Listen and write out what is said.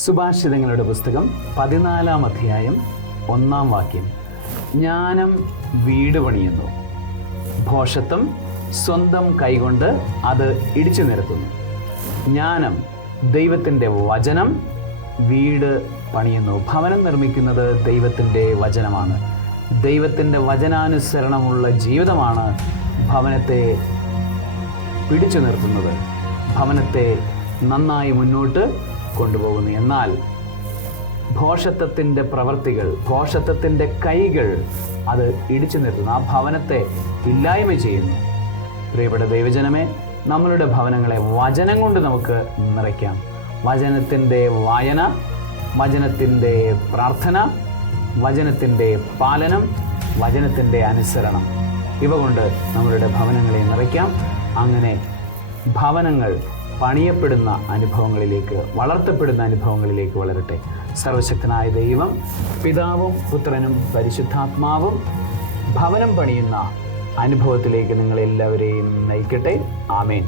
സുഭാഷിതങ്ങളുടെ പുസ്തകം 14-ാം അധ്യായം 1-ാം വാക്യം. ജ്ഞാനം വീട് പണിയുന്നു, ഭോഷത്വം സ്വന്തം കൈകൊണ്ട് അത് ഇടിച്ചു നിരത്തുന്നു. ജ്ഞാനം, ദൈവത്തിൻ്റെ വചനം വീട് പണിയുന്നു. ഭവനം നിർമ്മിക്കുന്നത് ദൈവത്തിൻ്റെ വചനമാണ്. ദൈവത്തിൻ്റെ വചനാനുസരണമുള്ള ജീവിതമാണ് ഭവനത്തെ പിടിച്ചു നിർത്തുന്നത്, ഭവനത്തെ നന്നായി മുന്നോട്ട് കൊണ്ടുപോകുന്നു. എന്നാൽ ഭോഷത്വത്തിൻ്റെ പ്രവൃത്തികൾ, ഭോഷത്വത്തിൻ്റെ കൈകൾ അത് ഇടിച്ചു നിർത്തുന്നു, ആ ഭവനത്തെ ഇല്ലായ്മ ചെയ്യുന്നു. പ്രിയപ്പെട്ട ദൈവജനമേ, നമ്മളുടെ ഭവനങ്ങളെ വചനം കൊണ്ട് നമുക്ക് നിറയ്ക്കാം. വചനത്തിൻ്റെ വായന, വചനത്തിൻ്റെ പ്രാർത്ഥന, വചനത്തിൻ്റെ പാലനം, വചനത്തിൻ്റെ അനുസരണം, ഇവ കൊണ്ട് നമ്മളുടെ ഭവനങ്ങളെ നിറയ്ക്കാം. അങ്ങനെ ഭവനങ്ങൾ പണിയപ്പെടുന്ന അനുഭവങ്ങളിലേക്ക്, വളർത്തപ്പെടുന്ന അനുഭവങ്ങളിലേക്ക് വളരട്ടെ. സർവശക്തനായ ദൈവം, പിതാവും പുത്രനും പരിശുദ്ധാത്മാവും ഭവനം പണിയുന്ന അനുഭവത്തിലേക്ക് നിങ്ങളെല്ലാവരെയും നയിക്കട്ടെ. ആമേൻ.